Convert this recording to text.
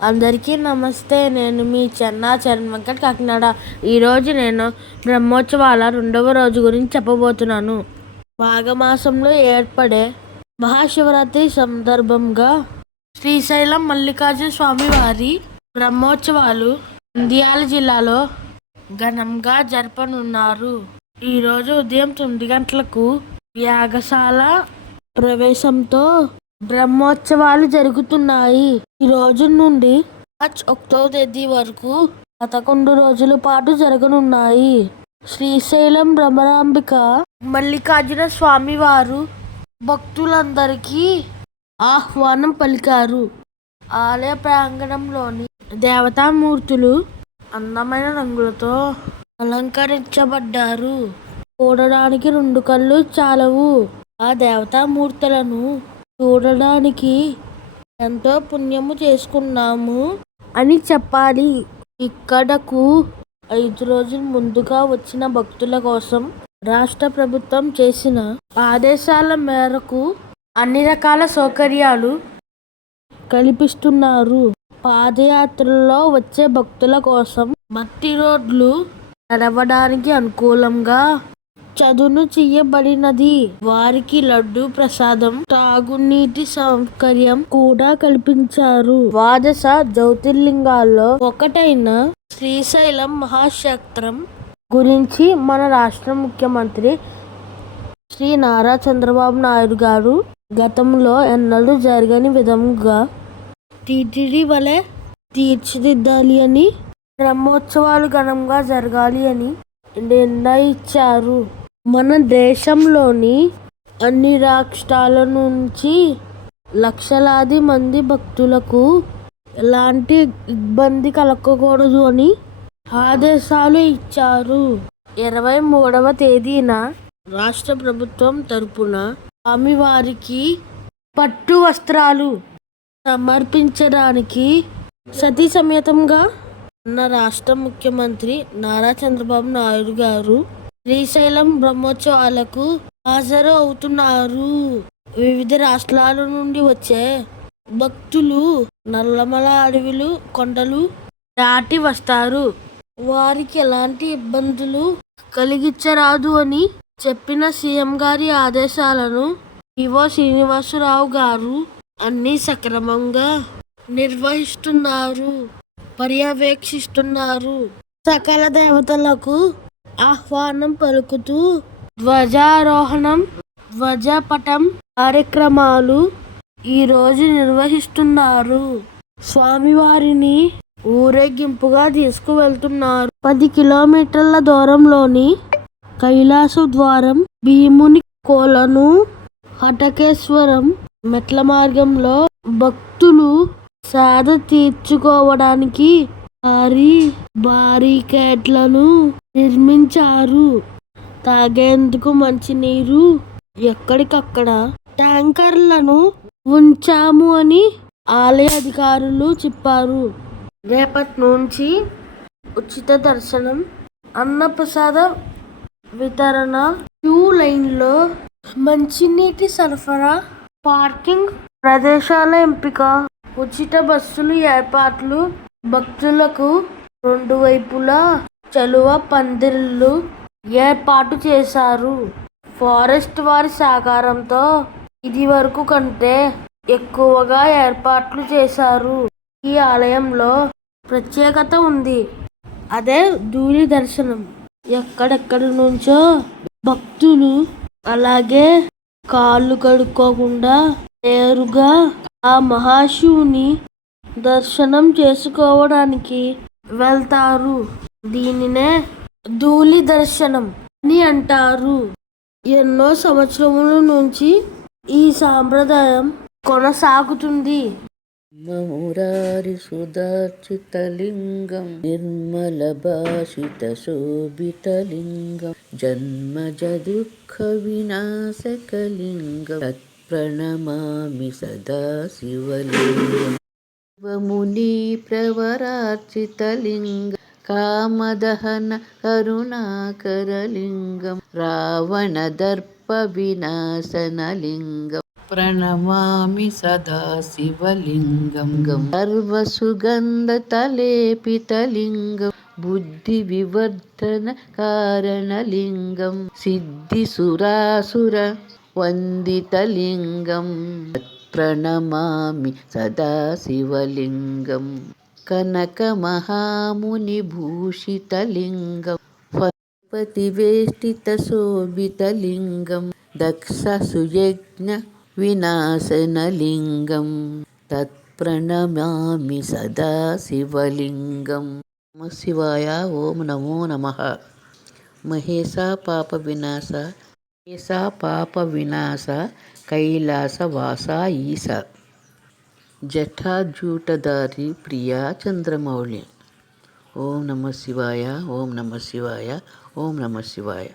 అందరికీ నమస్తే నేను మీ చెన్నా చరణ్ వెంకట్ కాకినాడ. ఈరోజు నేను బ్రహ్మోత్సవాల రెండవ రోజు గురించి చెప్పబోతున్నాను. మాఘమాసంలో ఏర్పడే మహాశివరాత్రి సందర్భంగా శ్రీశైలం మల్లికార్జున స్వామి వారి బ్రహ్మోత్సవాలు నంద్యాల జిల్లాలో ఘనంగా జరపనున్నారు. ఈరోజు ఉదయం తొమ్మిది గంటలకు యాగశాల ప్రవేశంతో బ్రహ్మోత్సవాలు జరుగుతున్నాయి. ఈ రోజు నుండి మార్చ్ ఒకటో తేదీ వరకు పదకొండు రోజుల పాటు జరగనున్నాయి. శ్రీశైలం భ్రమరాంబిక మల్లికార్జున స్వామి వారు భక్తులందరికీ ఆహ్వానం పలికారు. ఆలయ ప్రాంగణంలోని దేవతామూర్తులు అందమైన రంగులతో అలంకరించబడ్డారు. చూడడానికి రెండు కళ్ళు చాలవు. ఆ దేవతామూర్తులను చూడడానికి ఎంతో పుణ్యము చేసుకున్నాము అని చెప్పాలి. ఇక్కడకు ఐదు రోజులు ముందుగా వచ్చిన భక్తుల కోసం రాష్ట్ర ప్రభుత్వం చేసిన ఆదేశాల మేరకు అన్ని రకాల సౌకర్యాలు కల్పిస్తున్నారు. పాదయాత్రలో వచ్చే భక్తుల కోసం మట్టి రోడ్లు నడవడానికి అనుకూలంగా చదును చేయబడినది వారికి లడ్డు ప్రసాదం తాగునీటి సౌకర్యం కూడా కల్పించారు. ద్వాదశ జ్యోతిర్లింగాల్లో ఒకటైన శ్రీశైలం మహాక్షేత్రం గురించి మన రాష్ట్ర ముఖ్యమంత్రి శ్రీ నారా చంద్రబాబు నాయుడు గారు గతంలో ఎన్నడూ జరగని విధంగా టీటీడీ వలె తీర్చిదిద్దాలి అని బ్రహ్మోత్సవాలు ఘనంగా జరగాలి అని నిర్ణయించారు. మన దేశంలోని అన్ని రాష్ట్రాల నుంచి లక్షలాది మంది భక్తులకు ఎలాంటి ఇబ్బంది కలగకూడదు అని ఆదేశాలు ఇచ్చారు. ఇరవై మూడవ తేదీన రాష్ట్ర ప్రభుత్వం తరపున స్వామివారికి పట్టు వస్త్రాలు సమర్పించడానికి సతీ సమేతంగా ఉన్న రాష్ట్ర ముఖ్యమంత్రి నారా చంద్రబాబు నాయుడు గారు శ్రీశైలం బ్రహ్మోత్సవాలకు హాజరు అవుతున్నారు. వివిధ రాష్ట్రాల నుండి వచ్చే భక్తులు నల్లమల అడవులు కొండలు దాటి వస్తారు. వారికి ఎలాంటి ఇబ్బందులు కలిగించరాదు అని చెప్పిన సీఎం గారి ఆదేశాలను ఈవో శ్రీనివాసరావు గారు అన్ని సక్రమంగా నిర్వహిస్తున్నారు పర్యవేక్షిస్తున్నారు. సకల దేవతలకు ఆహ్వానం పలుకుతూ ధ్వజారోహణం ధ్వజపటం కార్యక్రమాలు ఈరోజు నిర్వహిస్తున్నారు. స్వామివారిని ఊరేగింపుగా తీసుకువెళ్తున్నారు. పది కిలోమీటర్ల దూరంలోని కైలాస ద్వారం భీముని కోలను హటకేశ్వరం మెట్ల మార్గంలో భక్తులు సేద తీర్చుకోవడానికి భారీ బారికేట్లను నిర్మించారు. తాగేందుకు మంచినీరు ఎక్కడికక్కడ ట్యాంకర్లను ఉంచాము అని ఆలయ అధికారులు చెప్పారు. రేపటి నుంచి ఉచిత దర్శనం అన్నప్రసాద వితరణ క్యూ లైన్లో మంచినీటి సరఫరా పార్కింగ్ ప్రదేశాల ఎంపిక ఉచిత బస్సులు ఏర్పాట్లు భక్తులకు రెండు వైపులా చలువ పందిళ్ళు ఏర్పాటు చేశారు. ఫారెస్ట్ వారి సహకారంతో ఇది వరకు కంటే ఎక్కువగా ఏర్పాట్లు చేశారు. ఈ ఆలయంలో ప్రత్యేకత ఉంది. అదే ధూళి దర్శనం. ఎక్కడెక్కడి నుంచో భక్తులు అలాగే కాళ్ళు కడుక్కోకుండా నేరుగా ఆ మహాశివుని దర్శనం చేసుకోవడానికి వెళ్తారు. దీనినే ధూళి దర్శనం అని అంటారు. ఎన్నో సంవత్సరముల నుంచి ఈ సాంప్రదాయం కొనసాగుతుంది. మమురారిసుదార్చితలింగం నిర్మలభాషితశోభితలింగం వినాశకలింగం తత్ప్రణమామి సదా శివలింగం. ముని ప్రవరార్చితలింగం కామదహన కరుణాకరలింగం రావణదర్ప వినాశనలింగం ప్రణమామి సదా శివలింగం సర్వసుగంధతలేపితలింగం బుద్ధి వివర్ధన కారణలింగం సిద్ధిసురాసుర వందితలింగం ప్రణమామి సదా శివలింగం కనకమహామునిభూషితలింగం పతివేష్టితశోభితలింగం దక్షసుయజ్ఞ వినాశనలింగం తత్ప్రణమామి సదా శివలింగం. నమ శివాయ ఓం నమో నమ. మహేశ పాప వినాశ మహేశ పాప వినాశ కైలాస వాస ఈశ. जटाजूटधारी प्रिया चंद्रमौली। ओम नमः शिवाय ओम नमः शिवाय ओम नमः शिवाय।